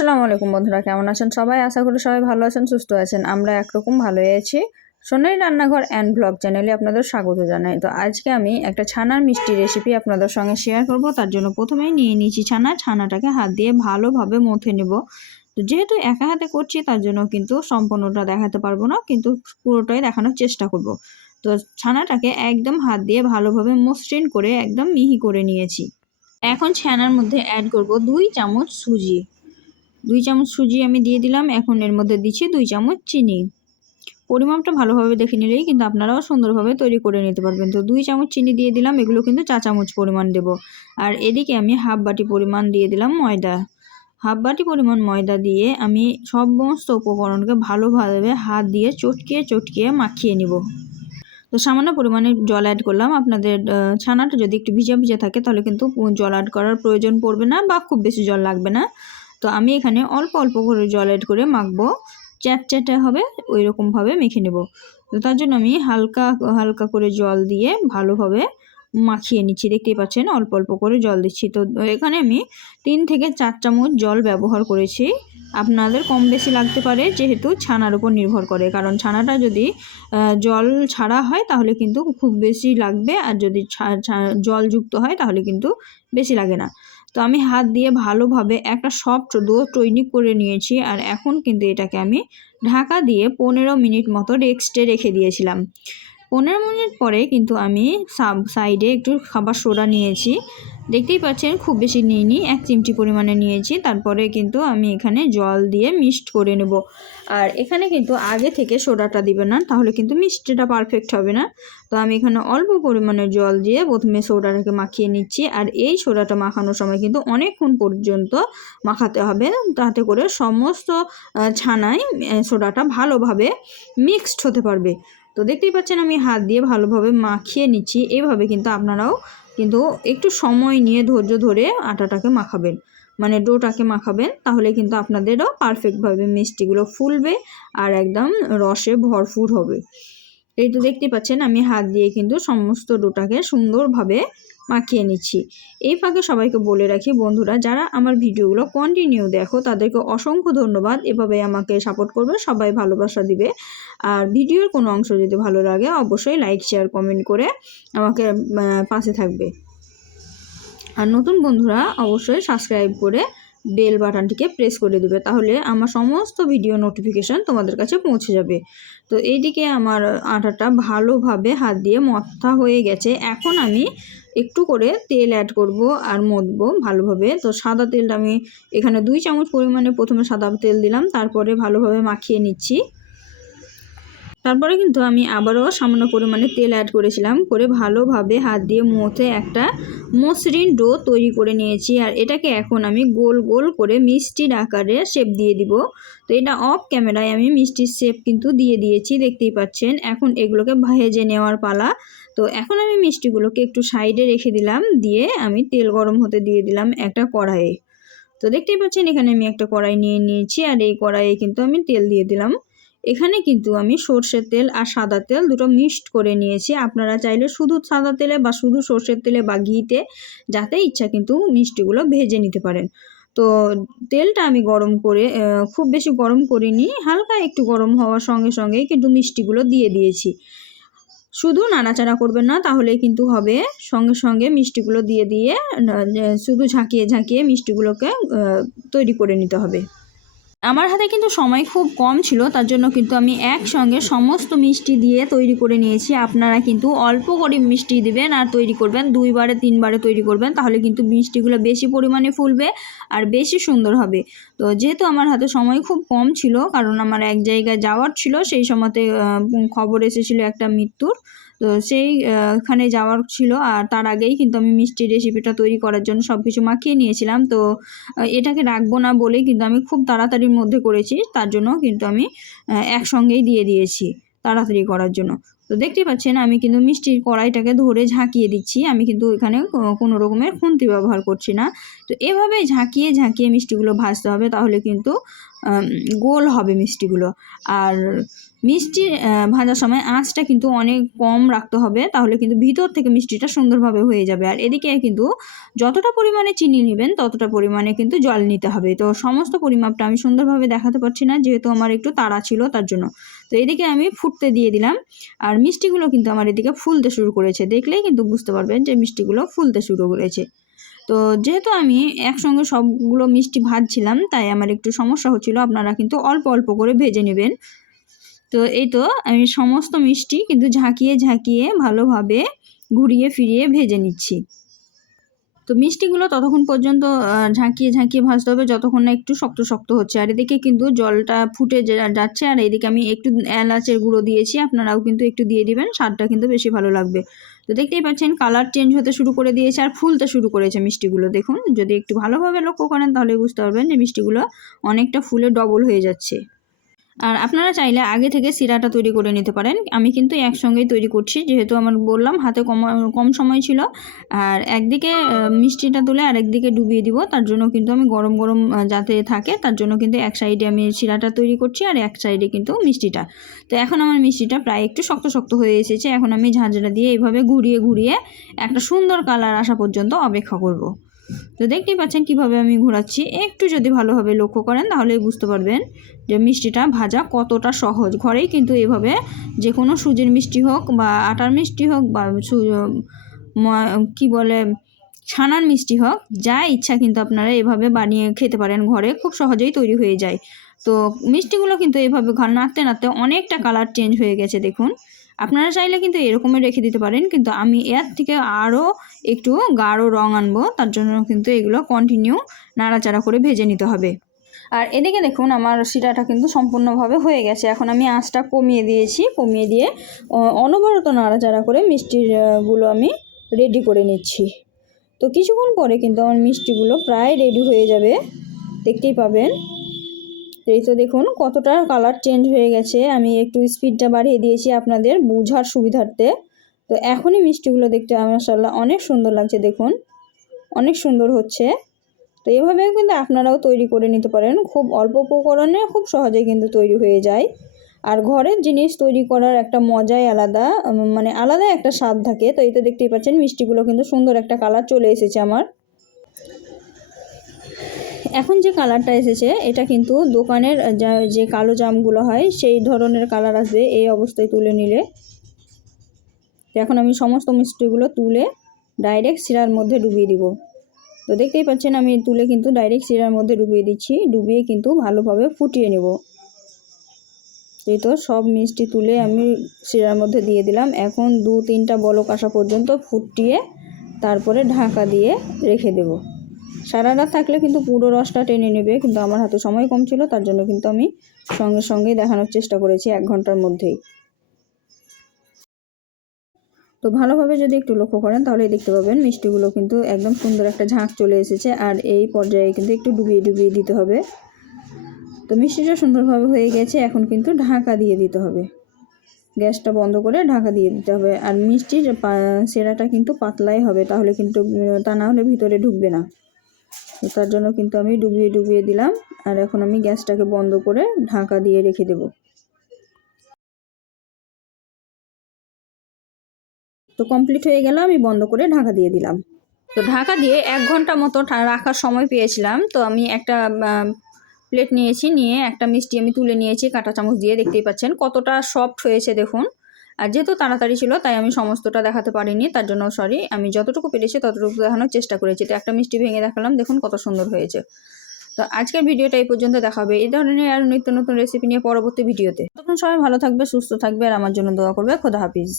আসসালামু আলাইকুম বন্ধুরা, কেমন আছেন সবাই? আশা করি সবাই ভালো আছেন, সুস্থ আছেন। আমরা একরকম ভালোই আছি। সোনালি রান্নাঘর অ্যান্ড ব্লগ চ্যানেলে আপনাদের স্বাগত জানাই। তো আজকে আমি একটা ছানার মিষ্টি রেসিপি আপনাদের সঙ্গে শেয়ার করব। তার জন্য প্রথমেই নিয়ে নিয়েছি ছানা। ছানাটাকে হাত দিয়ে ভালোভাবে মথে নেব। তো যেহেতু একা হাতে করছি, তার জন্য কিন্তু সম্পূর্ণটা দেখাতে পারব না, কিন্তু পুরোটাই দেখানোর চেষ্টা করব। তো ছানাটাকে একদম হাত দিয়ে ভালোভাবে মসৃণ করে একদম মিহি করে নিয়েছি। এখন ছানার মধ্যে অ্যাড করব দুই চামচ সুজি। দুই চামচ সুজি আমি দিয়ে দিলাম, এখন এর মধ্যে দিচ্ছি দুই চামচ চিনি। পরিমাপটা ভালোভাবে দেখে নিলেই কিন্তু আপনারাও সুন্দরভাবে তৈরি করে নিতে পারবেন। তো দুই চামচ চিনি দিয়ে দিলাম, এগুলো কিন্তু চা চামচ পরিমাণ দেব। আর এদিকে আমি হাফ বাটি পরিমাণ দিয়ে দিলাম ময়দা। হাফ বাটি পরিমাণ ময়দা দিয়ে আমি সমস্ত উপকরণকে ভালোভাবে হাত দিয়ে চটকিয়ে চটকিয়ে মাখিয়ে নিব। তো সামান্য পরিমাণে জল অ্যাড করলাম। আপনাদের ছানাটা যদি একটু ভিজা ভিজা থাকে তাহলে কিন্তু জল অ্যাড করার প্রয়োজন পড়বে না বা খুব বেশি জল লাগবে না। তো আমি এখানে অল্প অল্প করে জল অ্যাড করে মাখবো। চ্যাটচ্যাটে হবে ওই রকমভাবে মেখে নেব। তো তার জন্য আমি হালকা হালকা করে জল দিয়ে ভালোভাবে মাখিয়ে নিচ্ছি। দেখতেই পাচ্ছেন, অল্প অল্প করে জল দিচ্ছি। তো এখানে আমি তিন থেকে চার চামচ জল ব্যবহার করেছি। আপনাদের কম বেশি লাগতে পারে, যেহেতু ছানার উপর নির্ভর করে। কারণ ছানাটা যদি জল ছাড়া হয়, তাহলে কিন্তু খুব বেশি লাগবে। আর যদি জলযুক্ত হয়, তাহলে কিন্তু বেশি লাগে না। তো আমি হাত দিয়ে ভালোভাবে একটা সফট দো তৈরি করে নিয়েছি আর এখন কিন্তু এটাকে আমি ঢাকা দিয়ে পনেরো মিনিট মতো রেক্সটে রেখে দিয়েছিলাম। পনেরো মিনিট পরে কিন্তু আমি সাইডে একটু খাবার সোডা নিয়েছি। দেখতেই পাচ্ছেন, খুব বেশি নিইনি, এক চিমটি পরিমাণে নিয়েছি। তারপরে কিন্তু আমি এখানে জল দিয়ে মিক্সড করে নেব। আর এখানে কিন্তু আগে থেকে সোডাটা দিবে না, তাহলে কিন্তু মিষ্টিটা পারফেক্ট হবে না। তো আমি এখানে অল্প পরিমাণে জল দিয়ে প্রথমে সোডাটাকে মাখিয়ে নিচ্ছি। আর এই সোডাটা মাখানোর সময় কিন্তু অনেকক্ষণ পর্যন্ত মাখাতে হবে, তাতে করে সমস্ত ছানায় সোডাটা ভালোভাবে মিক্সড হতে পারবে। তো দেখতেই পাচ্ছেন আমি হাত দিয়ে ভালোভাবে মাখিয়ে নিচ্ছি। এইভাবে কিন্তু আপনারাও কিন্তু একটু সময় নিয়ে ধৈর্য ধরে আটাটাকে মাখাবেন। মানে ডোটাকে মাখাবেন, তাহলে কিন্তু আপনাদেরও পারফেক্টভাবে মিষ্টিগুলো ফুলবে আর একদম রসে ভরপুর হবে। এই তো দেখতে পাচ্ছেন আমি হাত দিয়ে কিন্তু সমস্ত ডোটাকে সুন্দরভাবে মাখিয়ে নিচ্ছি। এই ফাঁকে সবাইকে বলে রাখি, বন্ধুরা, যারা আমার ভিডিওগুলো কন্টিনিউ দেখো, তাদেরকে অসংখ্য ধন্যবাদ। এভাবে আমাকে সাপোর্ট করবে, সবাই ভালোবাসা দিবে। আর ভিডিওর কোনো অংশ যদি ভালো লাগে, অবশ্যই লাইক শেয়ার কমেন্ট করে আমাকে পাশে থাকবে। আর নতুন বন্ধুরা, অবশ্যই সাবস্ক্রাইব করে বেল বাটনটিকে প্রেস করে দেবে, তাহলে আমার সমস্ত ভিডিও নোটিফিকেশান তোমাদের কাছে পৌঁছে যাবে। তো এইদিকে আমার আটাটা ভালোভাবে হাত দিয়ে মথা হয়ে গেছে। এখন আমি একটু করে তেল অ্যাড করব আর মতবো ভালোভাবে। তো সাদা তেলটা আমি এখানে দুই চামচ পরিমাণে প্রথমে সাদা তেল দিলাম, তারপরে ভালোভাবে মাখিয়ে নিচ্ছি। তারপরে কিন্তু আমি আবারও সামান্য পরিমাণে তেল অ্যাড করেছিলাম, করে ভালোভাবে হাত দিয়ে মথে একটা মসৃণ ডো তৈরি করে নিয়েছি। আর এটাকে এখন আমি গোল গোল করে মিষ্টির আকারে শেপ দিয়ে দিব। তো এটা অফ ক্যামেরায় আমি মিষ্টির শেপ কিন্তু দিয়ে দিয়েছি, দেখতেই পাচ্ছেন। এখন এগুলোকে ভেজে নেওয়ার পালা। তো এখন আমি মিষ্টিগুলোকে একটু সাইডে রেখে দিলাম, দিয়ে আমি তেল গরম হতে দিয়ে দিলাম একটা কড়াইয়ে। তো দেখতেই পাচ্ছেন এখানে আমি একটা কড়াই নিয়ে নিয়েছি, আর এই কড়াইয়ে কিন্তু আমি তেল দিয়ে দিলাম। এখানে কিন্তু আমি সর্ষের তেল আর সাদা তেল দুটো মিক্সড করে নিয়েছি। আপনারা চাইলে শুধু সাদা তেলে বা শুধু সর্ষের তেলে বা ঘিতে যাতে ইচ্ছা কিন্তু মিষ্টিগুলো ভেজে নিতে পারেন। তো তেলটা আমি গরম করে খুব বেশি গরম করিনি, হালকা একটু গরম হওয়ার সঙ্গে সঙ্গেই কিন্তু মিষ্টিগুলো দিয়ে দিয়েছি। শুধু নাড়াচাড়া করবেন না তাহলে কিন্তু হবে। সঙ্গে সঙ্গে মিষ্টিগুলো দিয়ে দিয়ে শুধু ঝাঁকিয়ে ঝাঁকিয়ে মিষ্টিগুলোকে তৈরি করে নিতে হবে। আমার হাতে কিন্তু সময় খুব কম ছিল, তার জন্য কিন্তু আমি একসঙ্গে সমস্ত মিষ্টি দিয়ে তৈরি করে নিয়েছি। আপনারা কিন্তু অল্প করে মিষ্টি দেবেন আর তৈরি করবেন, দুইবারে তিনবারে তৈরি করবেন, তাহলে কিন্তু মিষ্টিগুলো বেশি পরিমাণে ফুলবে আর বেশি সুন্দর হবে। তো যেহেতু আমার হাতে সময় খুব কম ছিল, কারণ আমার এক জায়গায় যাওয়ার ছিল, সেই সময়তে খবর এসেছিল একটা মৃত্যুর তো সেইখানে যাওয়ার ছিল। আর তার আগেই কিন্তু আমি মিষ্টি রেসিপিটা তৈরি করার জন্য সব কিছু মাখিয়ে নিয়েছিলাম। তো এটাকে রাখব না বলেই কিন্তু আমি খুব তাড়াতাড়ির মধ্যে করেছি। তার জন্য কিন্তু আমি একসঙ্গেই দিয়ে দিয়েছি তাড়াতাড়ি করার জন্য। তো দেখতে পাচ্ছেন, আমি কিন্তু মিষ্টির কড়াইটাকে ধরে ঝাঁকিয়ে দিচ্ছি। আমি কিন্তু এখানে কোনো রকমের খুন্তি ব্যবহার করছি না। তো এভাবেই ঝাঁকিয়ে ঝাঁকিয়ে মিষ্টিগুলো ভাজতে হবে, তাহলে কিন্তু গোল হবে মিষ্টিগুলো। আর মিষ্টি ভাজার সময় আঁচটা কিন্তু অনেক কম রাখতে হবে, তাহলে কিন্তু ভিতর থেকে মিষ্টিটা সুন্দরভাবে হয়ে যাবে। আর এদিকে কিন্তু যতটা পরিমাণে চিনি নেবেন, ততটা পরিমাণে কিন্তু জল নিতে হবে। তো সমস্ত পরিমাপটা আমি সুন্দরভাবে দেখাতে পারছি না, যেহেতু আমার একটু তাড়া ছিল তার জন্য। তো এদিকে আমি ফুটতে দিয়ে দিলাম। আর মিষ্টিগুলো কিন্তু আমার এদিকে ফুলতে শুরু করেছে। দেখলেই কিন্তু বুঝতে পারবেন যে মিষ্টিগুলো ফুলতে শুরু করেছে। তো যেহেতু আমি একসঙ্গে সবগুলো মিষ্টি ভাজছিলাম, তাই আমার একটু সমস্যা হচ্ছিল। আপনারা কিন্তু অল্প অল্প করে ভেজে নেবেন। তো এই তো আমি সমস্ত মিষ্টি কিন্তু ঝাঁকিয়ে ঝাঁকিয়ে ভালোভাবে ঘুরিয়ে ফিরিয়ে ভেজে নিচ্ছি। তো মিষ্টিগুলো ততক্ষণ পর্যন্ত ঝাঁকিয়ে ঝাঁকিয়ে ভাজতে হবে যতক্ষণ না একটু শক্ত শক্ত হচ্ছে। আর এদিকে কিন্তু জলটা ফুটে যাচ্ছে আর এদিকে আমি একটু এলাচের গুঁড়ো দিয়েছি, আপনারাও কিন্তু একটু দিয়ে দিবেন, স্বাদটা কিন্তু বেশি ভালো লাগবে। তো দেখতেই পাচ্ছেন কালার চেঞ্জ হতে শুরু করে দিয়েছে আর ফুলতে শুরু করেছে মিষ্টিগুলো, দেখুন। যদি একটু ভালোভাবে লক্ষ্য করেন তাহলে বুঝতে পারবেন যে মিষ্টিগুলো অনেকটা ফুলে ডবল হয়ে যাচ্ছে। আর আপনারা চাইলে আগে থেকে সিরাটা তৈরি করে নিতে পারেন। আমি কিন্তু একসঙ্গেই তৈরি করছি, যেহেতু আমার বললাম হাতে কম কম সময় ছিল। আর একদিকে মিষ্টিটা তুলে আর একদিকে ডুবিয়ে দিব, তার জন্য কিন্তু আমি গরম গরম যাতে থাকে, তার জন্য কিন্তু এক সাইডে আমি শিরাটা তৈরি করছি আর এক সাইডে কিন্তু মিষ্টিটা। তো এখন আমার মিষ্টিটা প্রায় একটু শক্ত শক্ত হয়ে এসেছে। এখন আমি ঝাঁঝরা দিয়ে এইভাবে ঘুরিয়ে ঘুরিয়ে একটা সুন্দর কালার আসা পর্যন্ত অপেক্ষা করব। তো দেখতেই পাচ্ছেন কীভাবে আমি ঘোরাচ্ছি। একটু যদি ভালোভাবে লক্ষ্য করেন তাহলে বুঝতে পারবেন যে মিষ্টিটা ভাজা কতটা সহজ। ঘরেই কিন্তু এভাবে যে কোনো সুজির মিষ্টি হোক বা আটার মিষ্টি হোক বা কি বলে, ছানার মিষ্টি হোক, যা ইচ্ছা কিন্তু আপনারা এভাবে বানিয়ে খেতে পারেন ঘরে, খুব সহজেই তৈরি হয়ে যায়। তো মিষ্টিগুলো কিন্তু এভাবে ঘর নাড়তে নাড়তে অনেকটা কালার চেঞ্জ হয়ে গেছে, দেখুন। আপনারা চাইলে কিন্তু এরকমই রেখে দিতে পারেন কিন্তু আমি এর থেকে আরও একটু গাঢ় রং আনব তার জন্য কিন্তু এগুলো কন্টিনিউ নাড়াচাড়া করে ভেজে নিতে হবে। আর এদিকে দেখুন আমার শিরাটা কিন্তু সম্পূর্ণভাবে হয়ে গেছে। এখন আমি আঁচটা কমিয়ে দিয়েছি কমিয়ে দিয়ে অনবরত নাড়াচাড়া করে মিষ্টির আহ, গুলো আমি রেডি করে নিচ্ছি। তো কিছুক্ষণ পরে কিন্তু আমার মিষ্টিগুলো প্রায় রেডি হয়ে যাবে। দেখতেই পাবেন। এই তো দেখুন কতটা কালার চেঞ্জ হয়ে গেছে। আমি একটু স্পিডটা বাড়িয়ে দিয়েছি আপনাদের বোঝার সুবিধার্থে। তো এখনই মিষ্টিগুলো দেখতে মাসাল্লাহ অনেক সুন্দর লাগছে দেখুন, অনেক সুন্দর হচ্ছে। তো এভাবেও কিন্তু আপনারাও তৈরি করে নিতে পারেন। খুব অল্প উপকরণে খুব সহজেই কিন্তু তৈরি হয়ে যায়। আর ঘরের জিনিস তৈরি করার একটা মজাই আলাদা মানে আলাদা একটা স্বাদ থাকে। তো এই তো দেখতেই পাচ্ছেন মিষ্টিগুলো কিন্তু সুন্দর একটা কালার চলে এসেছে আমার। এখন যে কালারটা এসেছে, এটা কিন্তু দোকানের যা কালো জামগুলো হয়, সেই ধরনের কালার আসবে এই অবস্থায় তুলে নিলে। এখন আমি সমস্ত মিষ্টিগুলো তুলে ডাইরেক্ট শিরার মধ্যে ডুবিয়ে দিব। তো দেখতেই পাচ্ছেন, আমি তুলে কিন্তু ডাইরেক্ট শিরার মধ্যে ডুবিয়ে দিচ্ছি, ডুবিয়ে কিন্তু ভালোভাবে ফুটিয়ে নেব। এই তো সব মিষ্টি তুলে আমি শিরার মধ্যে দিয়ে দিলাম। এখন দু তিনটা বলক আসা পর্যন্ত ফুটিয়ে তারপরে ঢাকা দিয়ে রেখে দেব। সারা রাত থাকলে কিন্তু পুরো রসটা টেনে নেবে, কিন্তু আমার হাতে সময় কম ছিল, তার জন্য কিন্তু আমি সঙ্গে সঙ্গেই দেখানোর চেষ্টা করেছি এক ঘণ্টার মধ্যেই। তো ভালোভাবে যদি একটু লক্ষ্য করেন, তাহলে দেখতে পাবেন মিষ্টিগুলো কিন্তু একদম সুন্দর একটা ঝাঁক চলে এসেছে, আর এই পর্যায়ে কিন্তু একটু ডুবিয়ে ডুবিয়ে দিতে হবে। তো মিষ্টিটা সুন্দরভাবে হয়ে গেছে, এখন কিন্তু ঢাকা দিয়ে দিতে হবে। গ্যাসটা বন্ধ করে ঢাকা দিয়ে দিতে হবে, আর মিষ্টির সেরাটা কিন্তু পাতলাই হবে, তাহলে কিন্তু, তা না হলে ভিতরে ঢুকবে না। তার জন্য কিন্তু আমি ডুবিয়ে ডুবিয়ে দিলাম। আর এখন আমি গ্যাসটাকে বন্ধ করে ঢাকা দিয়ে রেখে দেবো। তো কমপ্লিট হয়ে গেল, আমি বন্ধ করে ঢাকা দিয়ে দিলাম। তো ঢাকা দিয়ে এক ঘণ্টা মতো রাখার সময় পেয়েছিলাম। তো আমি একটা প্লেট নিয়েছি, নিয়ে একটা মিষ্টি আমি তুলে নিয়েছি, কাঁটা চামচ দিয়ে। দেখতেই পাচ্ছেন কতটা সফট হয়েছে, দেখুন। আর যেহেতু তাড়াতাড়ি ছিল, তাই আমি সমস্তটা দেখাতে পারিনি, তার জন্য সরি আমি যতটুকু পেরেছি ততটুকু দেখানোর চেষ্টা করেছি। তো একটা মিষ্টি ভেঙে দেখালাম, দেখুন কত সুন্দর হয়েছে। তো আজকের ভিডিওটা এই পর্যন্ত দেখাবে এই ধরনের আর নিত্য নতুন রেসিপি নিয়ে পরবর্তী ভিডিওতে। তখন সবাই ভালো থাকবে, সুস্থ থাকবে, আর আমার জন্য দোয়া করবে, খোদা হাফিজ।